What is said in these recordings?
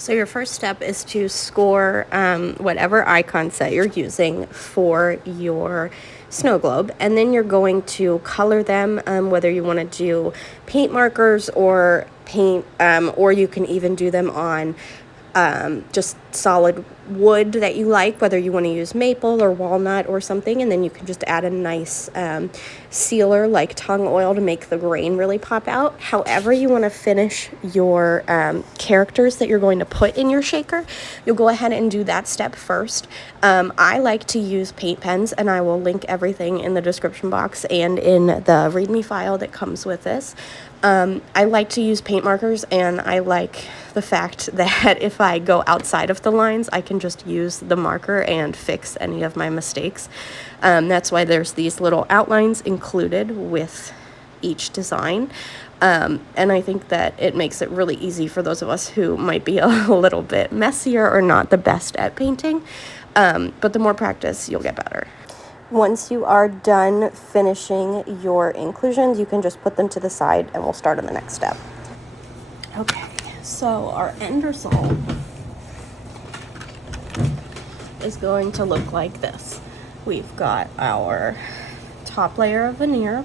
So your first step is to score whatever icon set you're using for your snow globe, and then you're going to color them, whether you want to do paint markers or paint, or you can even do them on just solid wood that you like, whether you want to use maple or walnut or something, and then you can just add a nice sealer like tung oil to make the grain really pop out. However you want to finish your characters that you're going to put in your shaker, you'll go ahead and do that step first. I like to use paint pens, and I will link everything in the description box and in the README file that comes with this. I like to use paint markers, and I like the fact that if I go outside of the lines, I can just use the marker and fix any of my mistakes. That's why there's these little outlines included with each design. And I think that it makes it really easy for those of us who might be a little bit messier or not the best at painting. But the more practice, you'll get better. Once you are done finishing your inclusions, you can just put them to the side and we'll start on the next step. Okay, so our end result is going to look like this. We've got our top layer of veneer,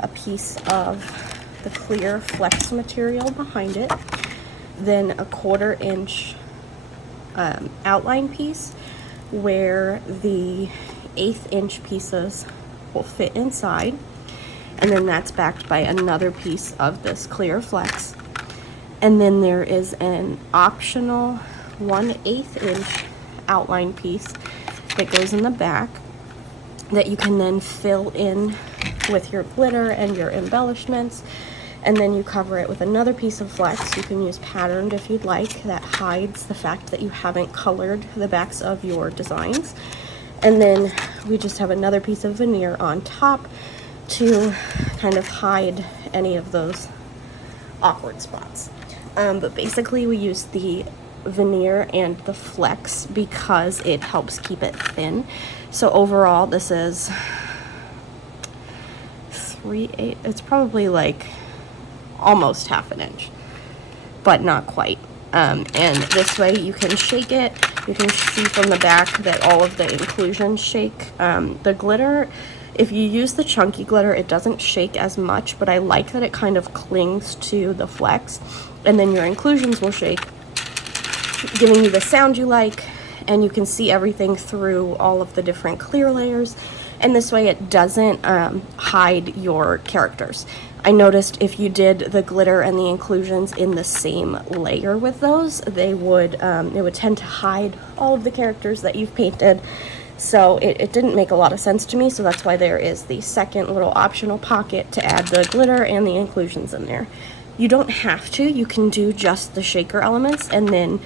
a piece of the clear flex material behind it, then a 1/4 inch outline piece where the 1/8 inch pieces will fit inside, and then that's backed by another piece of this clear flex, and then there is an optional 1/8 inch outline piece that goes in the back that you can then fill in with your glitter and your embellishments, and then you cover it with another piece of flex. You can use patterned if you'd like, that hides the fact that you haven't colored the backs of your designs. And then we just have another piece of veneer on top to kind of hide any of those awkward spots. But basically we use the veneer and the flex because it helps keep it thin. So overall this is 3/8, it's probably like almost 1/2 inch, but not quite. And this way you can shake it. You can see from the back that all of the inclusions shake. The glitter, if you use the chunky glitter, it doesn't shake as much, but I like that it kind of clings to the flex, and then your inclusions will shake, giving you the sound you like, and you can see everything through all of the different clear layers, and this way it doesn't hide your characters. I noticed if you did the glitter and the inclusions in the same layer with those, they would it would tend to hide all of the characters that you've painted. So it didn't make a lot of sense to me, so that's why there is the second little optional pocket to add the glitter and the inclusions in there. You don't have to, you can do just the shaker elements and then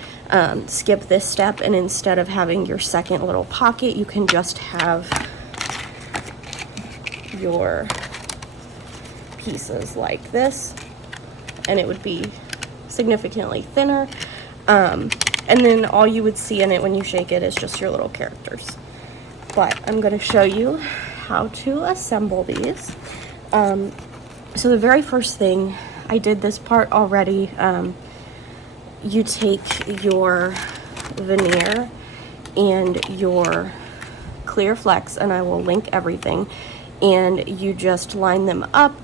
skip this step, and instead of having your second little pocket, you can just have your pieces like this, and it would be significantly thinner, and then all you would see in it when you shake it is just your little characters. But I'm going to show you how to assemble these. So the very first thing, I did this part already, you take your veneer and your clear flex, and I will link everything, and you just line them up.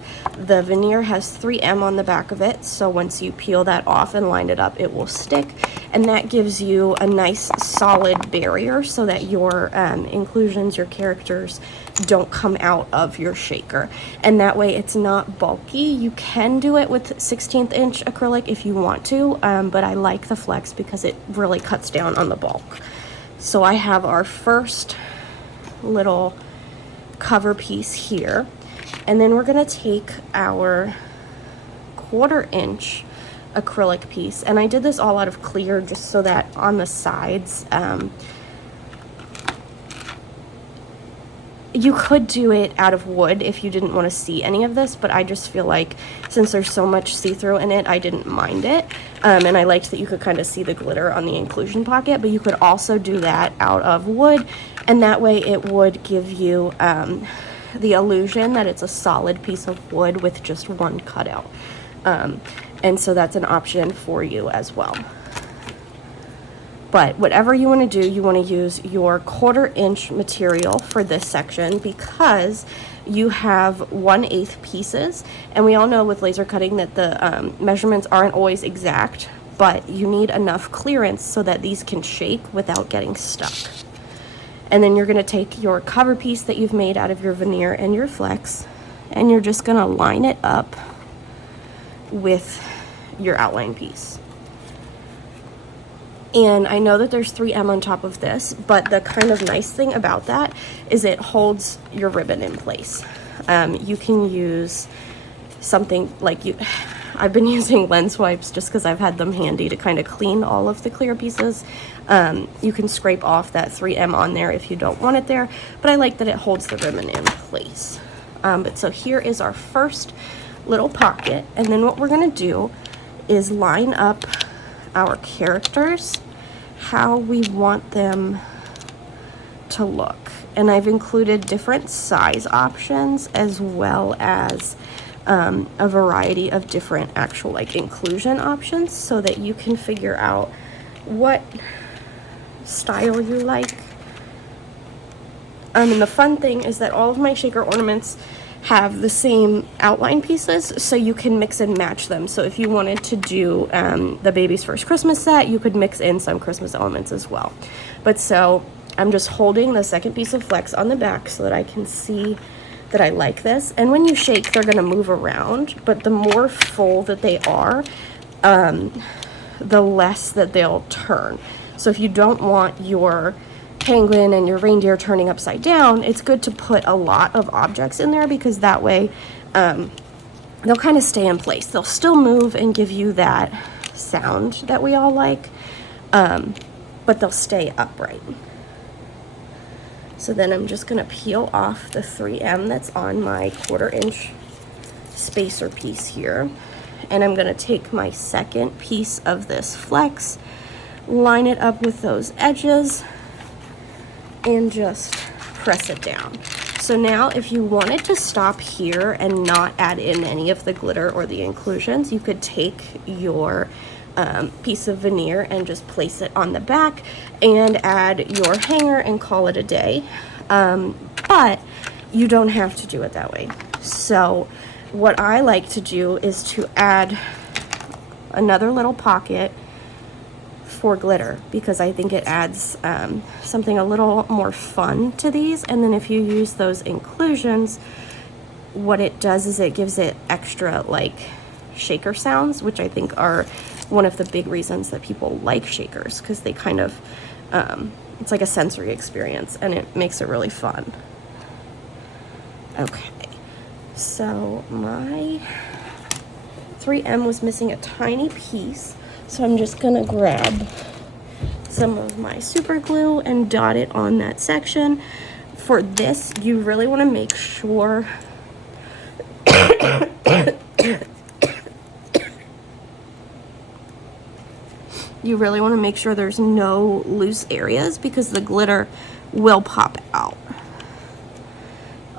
The veneer has 3M on the back of it, so once you peel that off and line it up, it will stick, and that gives you a nice solid barrier so that your inclusions, your characters, don't come out of your shaker, and that way it's not bulky. You can do it with 1/16 inch acrylic if you want to, but I like the flex because it really cuts down on the bulk. So I have our first little cover piece here, and then we're going to take our 1/4 inch acrylic piece, and I did this all out of clear just so that on the sides, you could do it out of wood if you didn't want to see any of this, but I just feel like since there's so much see-through in it, I didn't mind it, and I liked that you could kind of see the glitter on the inclusion pocket, but you could also do that out of wood, and that way it would give you the illusion that it's a solid piece of wood with just one cutout, and so that's an option for you as well. But whatever you want to do, you want to use your 1/4 inch material for this section because you have 1/8 pieces. And we all know with laser cutting that the measurements aren't always exact, but you need enough clearance so that these can shake without getting stuck. And then you're going to take your cover piece that you've made out of your veneer and your flex, and you're just going to line it up with your outline piece. And I know that there's 3M on top of this, but the kind of nice thing about that is it holds your ribbon in place. You can use something like I've been using lens wipes just because I've had them handy to kind of clean all of the clear pieces. You can scrape off that 3M on there if you don't want it there, but I like that it holds the ribbon in place. But so here is our first little pocket, and then what we're going to do is line up our characters how we want them to look. And I've included different size options as well as a variety of different actual like inclusion options so that you can figure out what style you like. And the fun thing is that all of my shaker ornaments have the same outline pieces, so you can mix and match them. So if you wanted to do the baby's first Christmas set, you could mix in some Christmas elements as well. But so I'm just holding the second piece of flex on the back so that I can see that I like this. And when you shake, they're going to move around, but the more full that they are, the less that they'll turn. So if you don't want your penguin and your reindeer turning upside down, it's good to put a lot of objects in there because that way they'll kind of stay in place. They'll still move and give you that sound that we all like, but they'll stay upright. So then I'm just going to peel off the 3M that's on my 1/4 inch spacer piece here, and I'm going to take my second piece of this flex, line it up with those edges, and just press it down. So now if you wanted to stop here and not add in any of the glitter or the inclusions, you could take your piece of veneer and just place it on the back and add your hanger and call it a day. But you don't have to do it that way. So what I like to do is to add another little pocket for glitter because I think it adds something a little more fun to these. And then if you use those inclusions, what it does is it gives it extra like shaker sounds, which I think are one of the big reasons that people like shakers, because they kind of it's like a sensory experience and it makes it really fun. Okay, so my 3M was missing a tiny piece, so I'm just gonna grab some of my super glue and dot it on that section. For this, you really want to make sure there's no loose areas because the glitter will pop out.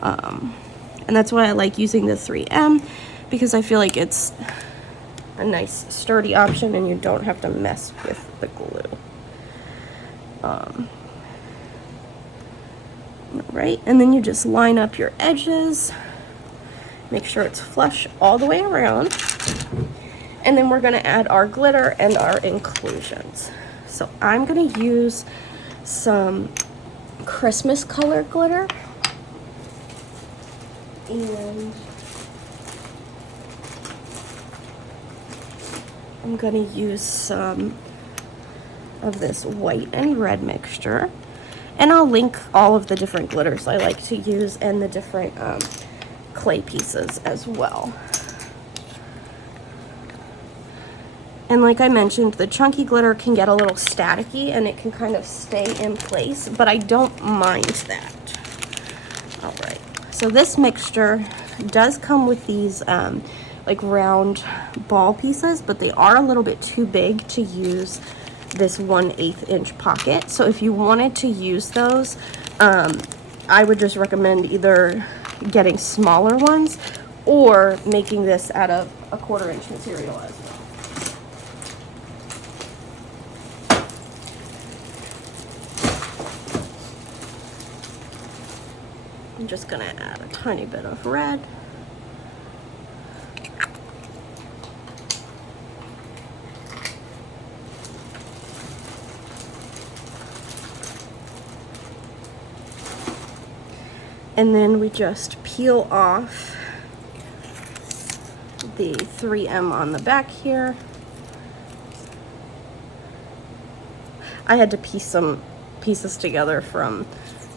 And that's why I like using the 3M, because I feel like it's a nice sturdy option and you don't have to mess with the glue. Right, and then you just line up your edges, make sure it's flush all the way around, and then we're going to add our glitter and our inclusions. So I'm going to use some Christmas color glitter, and I'm going to use some of this white and red mixture, and I'll link all of the different glitters I like to use and the different clay pieces as well. And like I mentioned, the chunky glitter can get a little staticky and it can kind of stay in place, but I don't mind that. All right, so this mixture does come with these like round ball pieces, but they are a little bit too big to use this 1/8 inch pocket. So if you wanted to use those, I would just recommend either getting smaller ones or making this out of a 1/4 inch material as well. I'm just gonna add a tiny bit of red. And then we just peel off the 3M on the back here. I had to piece some pieces together from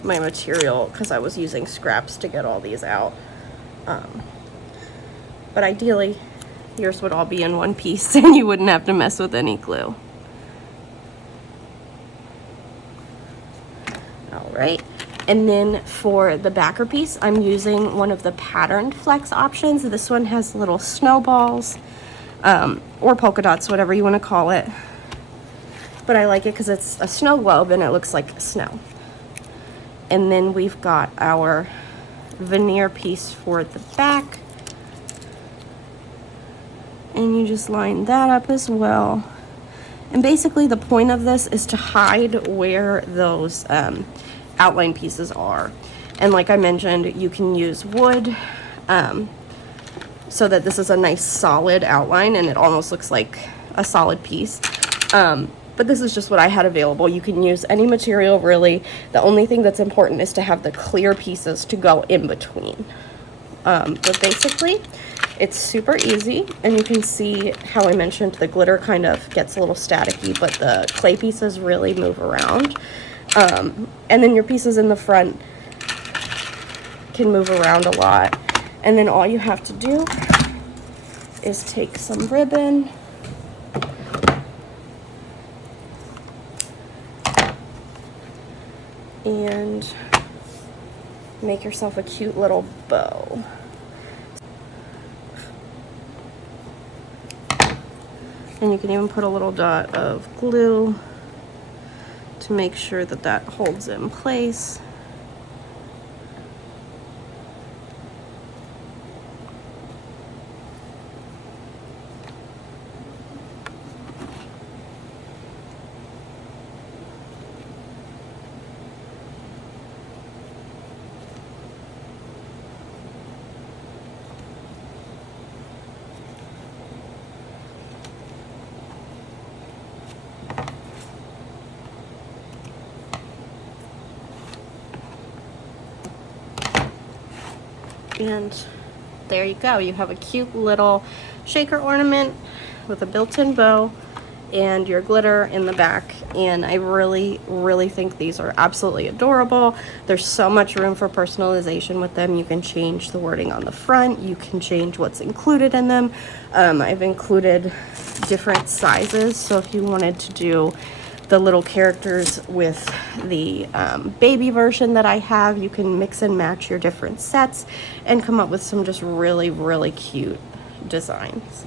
my material because I was using scraps to get all these out. But ideally, yours would all be in one piece and you wouldn't have to mess with any glue. All right. And then for the backer piece, I'm using one of the patterned flex options. This one has little snowballs or polka dots, whatever you want to call it. But I like it because it's a snow globe and it looks like snow. And then we've got our veneer piece for the back. And you just line that up as well. And basically the point of this is to hide where those outline pieces are. And like I mentioned, you can use wood so that this is a nice solid outline and it almost looks like a solid piece. But this is just what I had available. You can use any material really. The only thing that's important is to have the clear pieces to go in between. But basically it's super easy, and you can see how I mentioned the glitter kind of gets a little staticky, but the clay pieces really move around. And then your pieces in the front can move around a lot. And then all you have to do is take some ribbon and make yourself a cute little bow. And you can even put a little dot of glue to make sure that that holds in place. And there you go. You have a cute little shaker ornament with a built-in bow and your glitter in the back. And I really, really think these are absolutely adorable. There's so much room for personalization with them. You can change the wording on the front. You can change what's included in them. I've included different sizes. So if you wanted to do the little characters with the baby version that I have, you can mix and match your different sets and come up with some just really, really cute designs.